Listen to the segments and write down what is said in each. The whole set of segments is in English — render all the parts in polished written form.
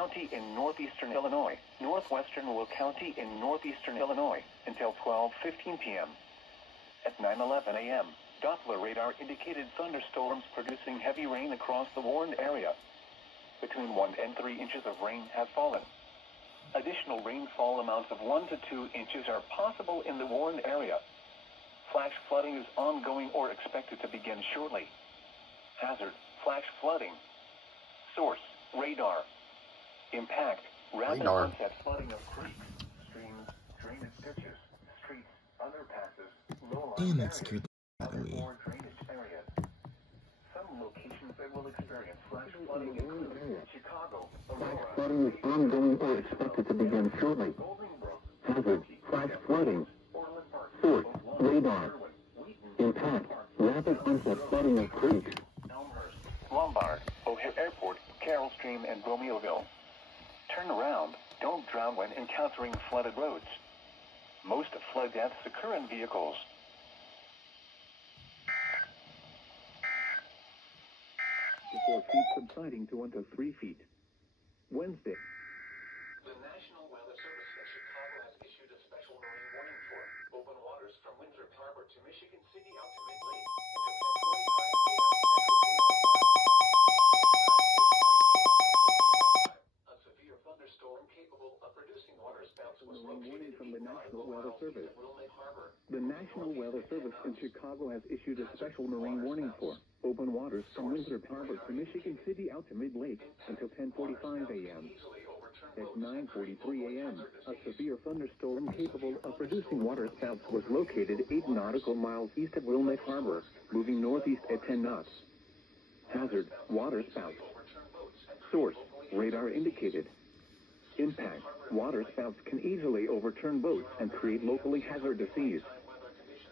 County in northeastern Illinois, northwestern Will County in northeastern Illinois, until 12:15 p.m. At 9:11 a.m., Doppler radar indicated thunderstorms producing heavy rain across the warned area. Between 1 and 3 inches of rain have fallen. Additional rainfall amounts of 1 to 2 inches are possible in the warned area. Flash flooding is ongoing or expected to begin shortly. Hazard, flash flooding. Source, radar. Impact, rapid onset flooding of creeks, streams, drainage ditches, streets, underpasses, low-lying areas, or drainage areas. Some locations that will experience flash flooding include Chicago, Aurora. Flooding is ongoing or expected to begin shortly. Hazard, flash flooding. Source, radar. Impact, rapid onset flooding of creeks. Elmhurst, Lombard, O'Hare Airport, Carroll Stream, and Romeoville. Turn around. Don't drown when encountering flooded roads. Most flood deaths occur in vehicles. Before feet subsiding to 1 to 3 feet. Wednesday. The National Weather Service in Chicago has issued a special marine warning for open waters from Windsor Harbor to Michigan City out to mid-lake until 10:45 a.m. Central Daylight Time. A severe thunderstorm capable of producing waterspouts was located from the National Weather Service. The National Weather Service in Chicago has issued a special marine warning for open waters from Windsor Harbor to Michigan City out to mid-lake until 10:45 a.m. At 9:43 a.m., a severe thunderstorm capable of producing waterspouts was located 8 nautical miles east of Wilmette Harbor, moving northeast at 10 knots. Hazard, waterspouts. Source, radar indicated. Impact, waterspouts can easily overturn boats and create locally hazardous seas.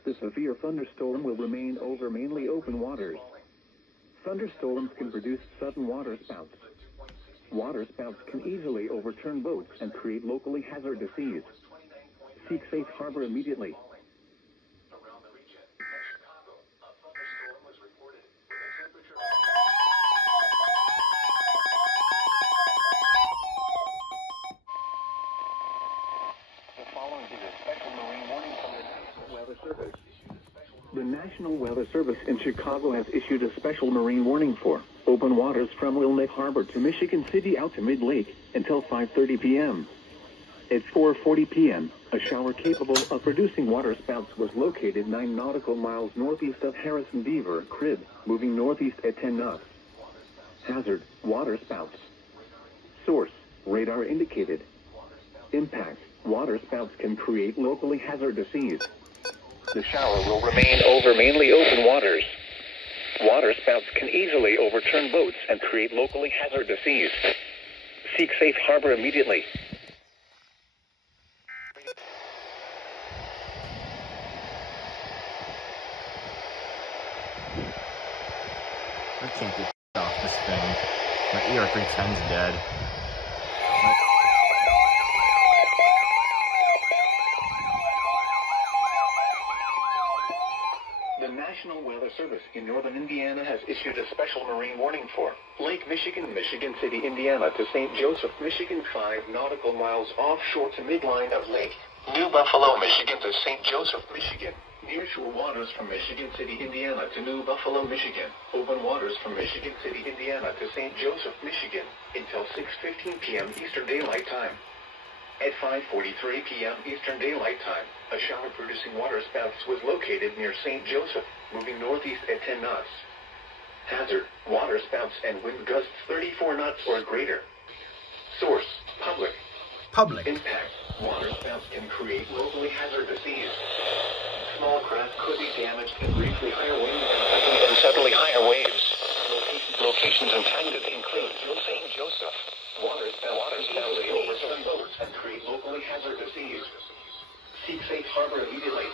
The severe thunderstorm will remain over mainly open waters. Thunderstorms can produce sudden waterspouts. Waterspouts can easily overturn boats and create locally hazardous seas. Seek safe harbor immediately. Around the region at Chicago, a thunderstorm was reported with a temperature of... The following is a special marine warning from the National Weather Service. The National Weather Service in Chicago has issued a special marine warning for open waters from Wilmette Harbor to Michigan City out to mid-lake until 5:30 p.m. At 4:40 p.m., a shower capable of producing waterspouts was located 9 nautical miles northeast of Harrison Beaver Crib, moving northeast at 10 knots. Hazard, waterspouts. Source, radar indicated. Impact, waterspouts can create locally hazardous seas. The shower will remain over mainly open waters. Waterspouts can easily overturn boats and create locally hazardous seas. Seek safe harbor immediately. I can't get off this thing. My ER310's dead. The National Weather Service in northern Indiana has issued a special marine warning for Lake Michigan, Michigan City, Indiana to St. Joseph, Michigan, 5 nautical miles offshore to midline of Lake New Buffalo, Michigan to St. Joseph, Michigan. Nearshore waters from Michigan City, Indiana to New Buffalo, Michigan. Open waters from Michigan City, Indiana to St. Joseph, Michigan until 6:15 p.m. Eastern Daylight Time. At 5:43 p.m. Eastern Daylight Time, a shower-producing waterspouts was located near St. Joseph, moving northeast at 10 knots. Hazard, waterspouts and wind gusts 34 knots or greater. Source, public. Impact, waterspouts can create locally hazardous seas. Small craft could be damaged and briefly higher winds and suddenly higher waves. Locations intended include St. Joseph. Waterspouts can overturn boats and create locally hazardous seas. Seek safe harbor immediately.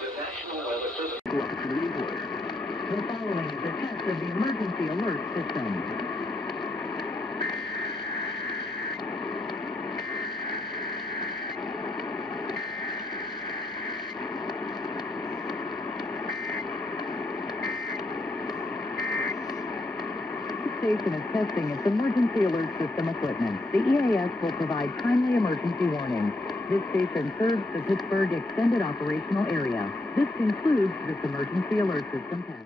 The National Weather Service. The following is a test of the emergency alert system. station is testing its emergency alert system equipment. The EAS will provide timely emergency warnings. This station serves the Pittsburgh Extended Operational Area. This concludes this emergency alert system test.